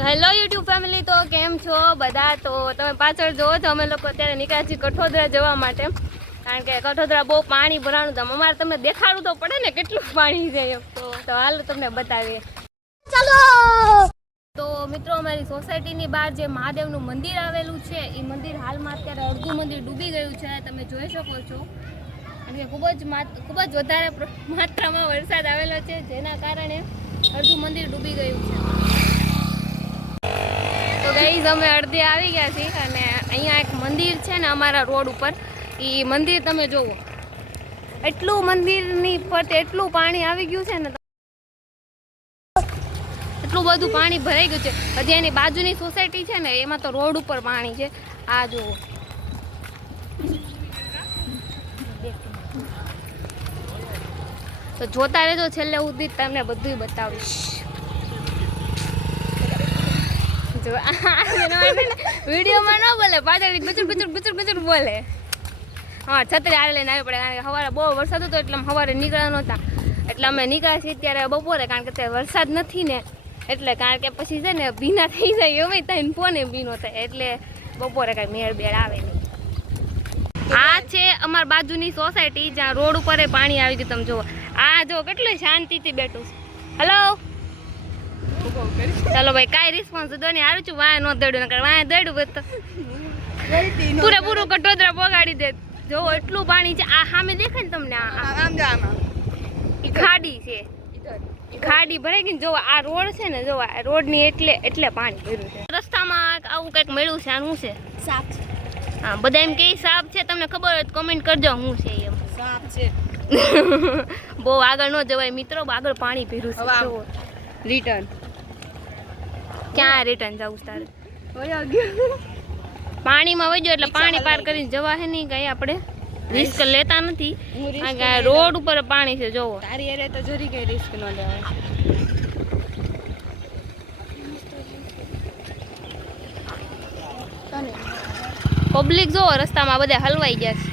તો hello YouTube family, તો કેમ છો બધા? તો તમે પાછળ જોવો છો અમે લોકો અત્યારે નીકળ્યા છીએ કઠોદરા જવા માટે, કારણ કે કઠોદરા બહુ પાણી ભરાણું હતું. અમારે તમને દેખાડવું તો પડે ને કેટલું પાણી છે એમ. તો હાલો તમને બતાવીએ. ચાલો. તો મિત્રો, અમારી સોસાયટીની બહાર જે મહાદેવનું મંદિર આવેલું છે એ મંદિર હાલમાં અત્યારે અડધું મંદિર ડૂબી ગયું છે, તમે જોઈ શકો છો. અને ખૂબ જ વધારે માત્રામાં વરસાદ આવેલો છે, જેના કારણે અડધું મંદિર ડૂબી ગયું છે. તો ગાઈઝ, અમે અડધે આવી ગયા છીએ અને અહીંયા એક મંદિર છે ને અમારા રોડ ઉપર, એ મંદિર તમે જોવો. એટલું મંદિરની ફરતે એટલું પાણી આવી ગયું છે ને, એટલું બધું પાણી ભરાઈ ગયું છે. હજી એની બાજુની સોસાયટી છે ને એમાં તો રોડ ઉપર પાણી છે. આ જુઓ, તો જોતા રહેજો, છેલ્લે સુધી તમને બધું બતાવીશ. વિડીયોમાં ન બોલે, પાછળ ગુચર બોલે. હા, છત્રી હારે લઈને આવી પડે, કારણ કે સવારે બહુ વરસાદ હતો એટલે સવારે નીકળ્યા નહોતા. એટલે અમે નીકળ્યા છીએ અત્યારે બપોરે, કારણ કે અત્યારે વરસાદ નથી ને એટલે. કારણ કે પછી છે ને ભીના થઈ જાય એવી ત્યાં ફોને ભીનો થાય, એટલે બપોરે કાંઈ મેળ બેળ આવે નહીં. આ છે અમારી બાજુની સોસાયટી, જ્યાં રોડ ઉપર પાણી આવી ગયું. તમે જુઓ, આ જો કેટલું શાંતિથી બેઠું છે. હલો, ચાલો ભાઈ, કાંઈ રિસ્પોન્સ દો નહીં. હારું છું, વાય નો દડ્યું, નકર વાય દડ્યું તો પૂરેપૂરું કટોદરા પોગાડી દે. જો એટલું પાણી છે. આ સામે દેખાય ને તમને, ખાડી છે, ખાડી ભરાઈ ગઈ. જો આ રોડ છે ને, જો આ રોડની એટલે પાણી ભર્યું છે. રસ્તામાં આવું કંઈક મળ્યું છે. આનું છે સાપ છે. હા, બધા એમ કે સાપ છે. તમને ખબર હોય તો કમેન્ટ કરજો શું છે એમ. સાપ છે. બહુ આગળ ન જવાય મિત્રો, આગળ પાણી ભર્યું છે. રિટર્ન ક્યાં રિટર્ન જવું તારે? પાણીમાં વહી ગયો એટલે પાણી પાર કરીને જવા હે નહીં, કઈ આપણે રિસ્ક લેતા નથી. રોડ ઉપર પાણી છે. જોવો, તારી એરે તો જરી કઈ રિસ્ક ન લેવાય. પબ્લિક જોવો, રસ્તામાં બધા હલવાઈ ગયા છે.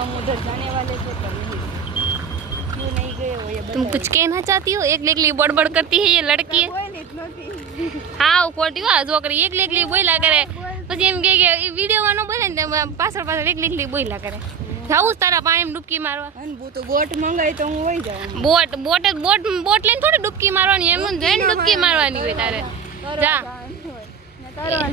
हम उधर जाने वाले थे, क्यों नहीं गए हो? ये तुम कुछ कहना चाहती हो? एक लेकली बड़बड़ करती है ये लड़की. हाँ, खोटी हो છોકરી. એક લેકલી બોલ્યા કરે, પછી એમ કે વિડીયોમાં ન બોલે ને, પાછળ એક લેકલી બોલ્યા કરે. જાવું તારા પાણીમાં ડૂબકી મારવા? તો બોટ મંગાવી તો હું વહી જાઉં. બોટ લઈને થોડી ડૂબકી મારવાની, એમનું જઈને ડૂબકી મારવાની હોય તારે. જા,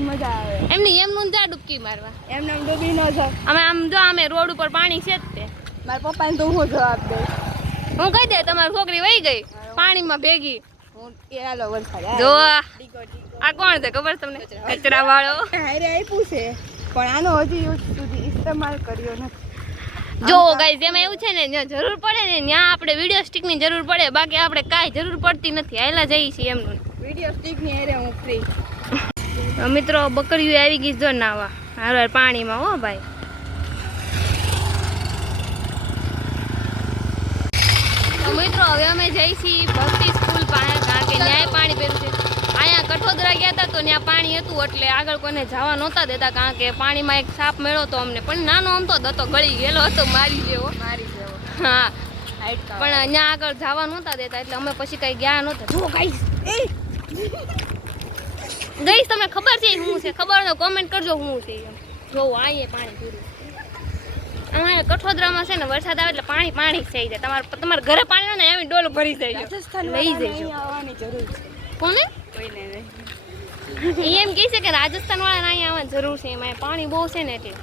મજા આવે એમનું જા ડૂબકી મારવા. એમને ડૂબી ન જાવ. અમે આમ જો, અમે રોડ ઉપર પાણી છે જ તે. મારા પપ્પાને તો હું જવાબ દઈશ. હું કહી દે તમારી છોકરી વહી ગઈ પાણીમાં ભેગી. જો આ કોણ છે ખબર તમને? કચરા વાળો. આપ્યું છે પણ આનો હજી યુઝ સુધી ઇસ્તેમાલ કર્યો નથી. જો ગાઈઝ, એમાં એવું છે ને, જ્યાં જરૂર પડે ને ત્યાં આપણે વિડીયો સ્ટિકની જરૂર પડે, બાકી આપણે કાંઈ જરૂર પડતી નથી. હાલા જઈએ છીએ એમનું વિડીયો સ્ટિકની હેરે હું ફ્રી. મિત્રો, બકરીઓ આવી ગઈ જો નાવા હાર પાણીમાં. હો ભાઈ, તો મિત્રો હવે અમે જઈ છીએ ભક્તિ સ્કૂલ પાસે, કારણ કે ન્યાય પાણી ભર્યું છે. અહીંયા કઠોદરા ગયા હતા તો ત્યાં પાણી હતું, એટલે આગળ કોઈને જવા નહોતા દેતા, કારણ કે પાણીમાં એક સાપ મળ્યો હતો અમને. પણ નાનો આમ તો હતો, ગળી ગયેલો હતો, મારી જેવો. હા, પણ અહીંયા આગળ જવા નહોતા દેતા, એટલે અમે પછી કઈ ગયા નહોતા. જો ગાઈસ, ગઈશ તમને ખબર છે શું છે? ખબર તો કોમેન્ટ કરજો શું છે એમ. જો અહીંયા પાણી પૂરું. અમારે કઠોદરામાં છે ને વરસાદ આવે એટલે પાણી થઈ જાય. તમારે ઘરે પાણી ને એવી ડોલ ભરી જાય, લઈ જજો. આવવાની જરૂર છે. કોને? કોઈને નહીં. એમ કહે છે કે રાજસ્થાન વાળાને અહીંયા આવવાની જરૂર છે, એમાં પાણી બહુ છે ને એટલે.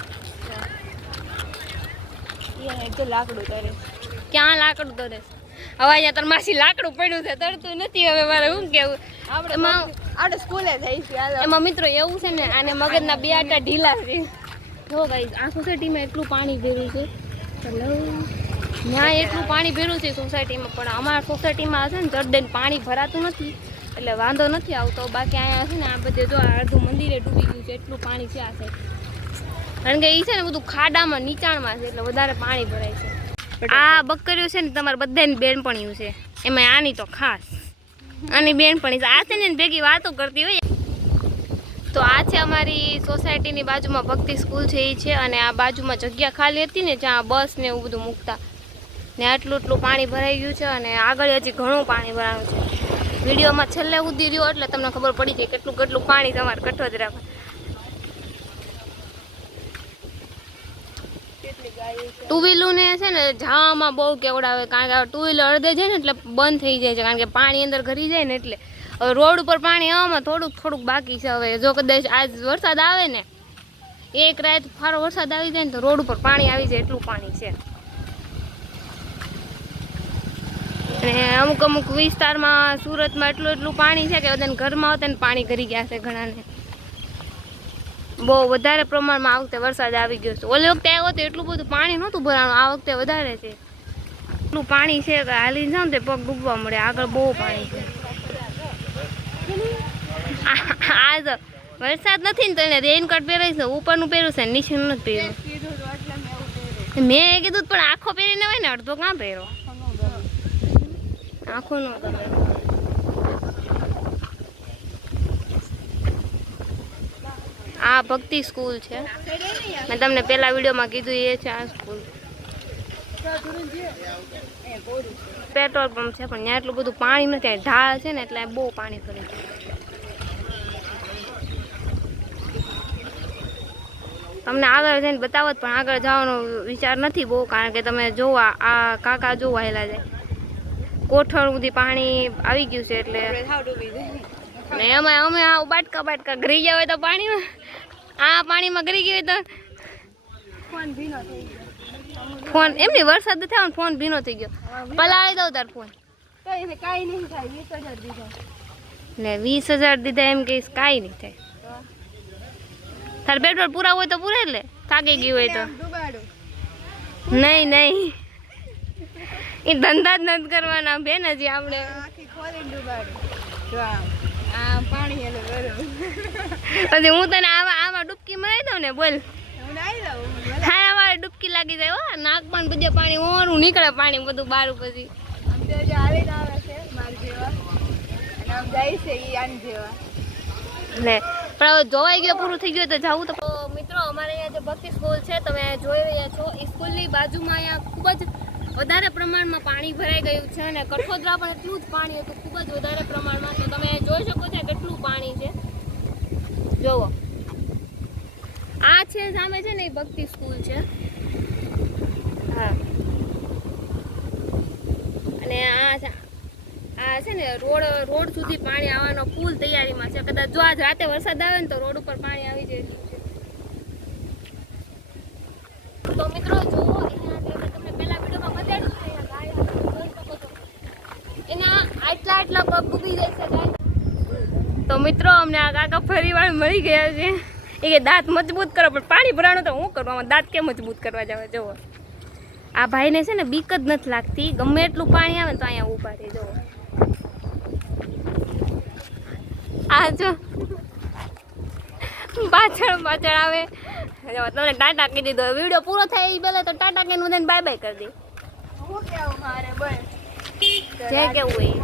તો લાકડું તરે. ક્યાં લાકડું તરે? હવે અહીંયા તાર માસી લાકડું પડ્યું છે, તરતું નથી. હવે મારે શું કેવું? આપણે સ્કૂલે જઈશું. એમાં મિત્રો એવું છે ને, આને મગજના બે આટા ઢીલા છે. જો ગાઈસ, આ સોસાયટીમાં એટલું પાણી ભર્યું છે. ત્યાં એટલું પાણી ભર્યું છે સોસાયટીમાં, પણ અમારા સોસાયટીમાં છે ને જરદેન પાણી ભરાતું નથી, એટલે વાંધો નથી આવતો. બાકી અહીંયા છે ને આ બધે જો અડધું મંદિરે ડૂબી ગયું છે, એટલું પાણી છે આ સાઈડ. કારણ કે એ છે ને બધું ખાડામાં નીચાણમાં છે, એટલે વધારે પાણી ભરાય છે. આ બકરીઓ છે ને તમારે બધાની બેનપણીઓ છે, એમાં આની તો ખાસ આની બેનપણી છે. આ છે ને ભેગી વાતો કરતી હોય. તો આ છે અમારી સોસાયટીની બાજુમાં ભક્તિ સ્કૂલ છે એ છે, અને આ બાજુમાં જગ્યા ખાલી હતી ને જ્યાં બસ ને એવું બધું મૂકતા, ને આટલું પાણી ભરાઈ ગયું છે, અને આગળ હજી ઘણું પાણી ભરાયું છે. વિડીયોમાં છેલ્લે સુધી રહ્યો એટલે તમને ખબર પડી જાય કેટલું પાણી તમારે કઠોદરામાં. ટુ વ્હીલર ને છે ને જાવામાં બહુ કેવડાવે, કારણ કે ટુ વ્હીલર અડધે જાય ને એટલે બંધ થઈ જાય છે, કારણ કે પાણી અંદર ઘરી જાય ને એટલે. હવે રોડ ઉપર પાણી આવવામાં થોડુંક બાકી છે. હવે જો કદાચ આજ વરસાદ આવે ને, એક રાત ફારો વરસાદ આવી જાય ને તો રોડ ઉપર પાણી આવી જાય એટલું પાણી છે. અને અમુક વિસ્તારમાં સુરતમાં એટલું પાણી છે કે બધાને ઘરમાં આવતા ને પાણી ઘરી ગયા છે ઘણાને. બહુ વધારે પ્રમાણમાં આ વખતે વરસાદ આવી ગયો છે. ઓલી વખતે આવ્યો તો એટલું બધું પાણી નહોતું ભરાણું, આ વખતે વધારે છે. એટલું પાણી છે કે હાલી જાવ ને પગ ડૂબવા મળે, આગળ બહુ પાણી છે. આ તો વરસાદ નથી ને તો એને રેઇનકોટ પહેરાય છે, ઉપરનું પહેર્યું છે, નીચેનું નથી પહેર્યું. મેં કીધું પણ આખો પહેરીને હોય ને, અડધો કાં પહેરો, આખો ન ગમે. આ ભક્તિ સ્કૂલ છે, મેં તમને પહેલા વિડીયોમાં કીધું એ છે આ સ્કૂલ. પેટ્રોલ પંપ છે પણ ત્યાં એટલું બધું પાણી નથી, ઢાળ છે ને એટલે બહુ પાણી ભરાય છે. તમને આગળ જઈને બતાવત પણ આગળ જવાનો વિચાર નથી બહુ, કારણ કે તમે જોવા આ કાકા જોવા હેલા જાય કોઠળ સુધી પાણી આવી ગયું છે એટલે. ને અમે આ બાટકા ઘરી ગયા હોય તો પાણીમાં, આ પાણીમાં ઘરી ગયો હોય તો ફોન એમની વરસાદ થયો ને ફોન ભીનો થઈ ગયો. પલાળી દઉં તાર ફોન ને 20,000 દીધા એમ કહીશ કાંઈ નહીં થાય. તાર પેટ્રોલ પૂરા હોય તો પૂરે લે, થાકી ગયું હોય તો. નહીં એ ધંધા જ નથી કરવાના બેન, હજી આપણે પછી હું તને આમાં ડૂબકી મારી દઉં ને, બોલ હા મારે ડૂબકી લાગી જાય. હો નાક પણ બધે પાણી ઓરું નીકળે, પાણી બધું બારું. પછી ને પણ હવે જોવાઈ ગયો, પૂરું થઈ ગયું તો જવું. તો મિત્રો અમારે અહીંયા જે ભક્તિ સ્કૂલ છે તમે જોઈ રહ્યા છો, એ સ્કૂલની બાજુમાં અહીંયા ખૂબ જ વધારે પ્રમાણમાં પાણી ભરાઈ ગયું છે, અને કઠોદરા પણ એટલું જ પાણી હતું, ખૂબ જ વધારે પ્રમાણમાં. તો તમે જોઈ શકો છો કેટલું પાણી છે, જોવો. આ છે સામે છે ને એ ભક્તિ સ્કૂલ છે. હા, અને આ છે ને રોડ સુધી પાણી આવવાનો ફૂલ તૈયારીમાં છે. કદાચ જો આજ રાતે વરસાદ આવે ને તો રોડ ઉપર પાણી આવી જાય. તો મિત્રો જોવો, તમને પહેલા વિડીયોમાં બતાવ્યું એના આટલા પગ ડૂબી જાય છે ગાય. તો મિત્રો અમને આ કાકા ફરીવાર મળી ગયા છે. એ કે દાંત મજબૂત કરો, પણ પાણી ભરાણું તો હું કરવામાં દાંત કેમ મજબૂત કરવા જવા. જુઓ આ ભાઈને છે ને બીક જ નથી લાગતી, ગમે એટલું પાણી આવે તો અહીંયા ઊભા રહી. જુઓ આ જો પાછળ આવે. તમને ટાટા કહી દીધો, વિડીયો પૂરો થાય એ પહેલાં તો ટાટા કહીને બધાને બાય બાય કરી દે. જે કેવું હોય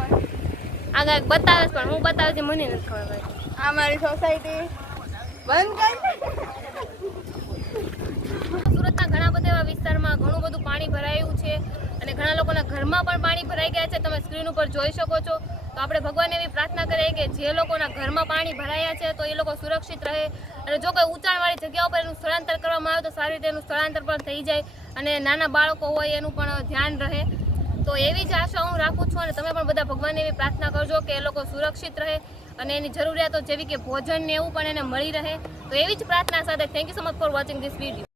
આગળ બતાવે, પણ હું બતાવે છે મને નથી ખબર. આ મારી સોસાયટી બંધ કરી. સુરતના ઘણા બધા એવા વિસ્તારમાં ઘણું બધું પાણી ભરાયું છે, અને ઘણા લોકોના ઘરમાં પણ પાણી ભરાઈ ગયા છે. તમે સ્ક્રીન ઉપર જોઈ શકો છો. તો આપણે ભગવાનને એવી પ્રાર્થના કરીએ કે જે લોકોના ઘરમાં પાણી ભરાયા છે તો એ લોકો સુરક્ષિત રહે, અને જો કોઈ ઊંચાણવાળી જગ્યાઓ પર એનું સ્થળાંતર કરવામાં આવે તો સારી રીતે એનું સ્થળાંતર પણ થઈ જાય, અને નાના બાળકો હોય એનું પણ ધ્યાન રહે. તો એવી જ આશા હું રાખું છું, અને તમે પણ બધા ભગવાનને એવી પ્રાર્થના કરજો કે એ લોકો સુરક્ષિત રહે, અને એની જરૂરિયાતો જેવી કે ભોજન ને એવું પણ એને મળી રહે. તો એવી જ પ્રાર્થના સાથે thank you so much for watching this video.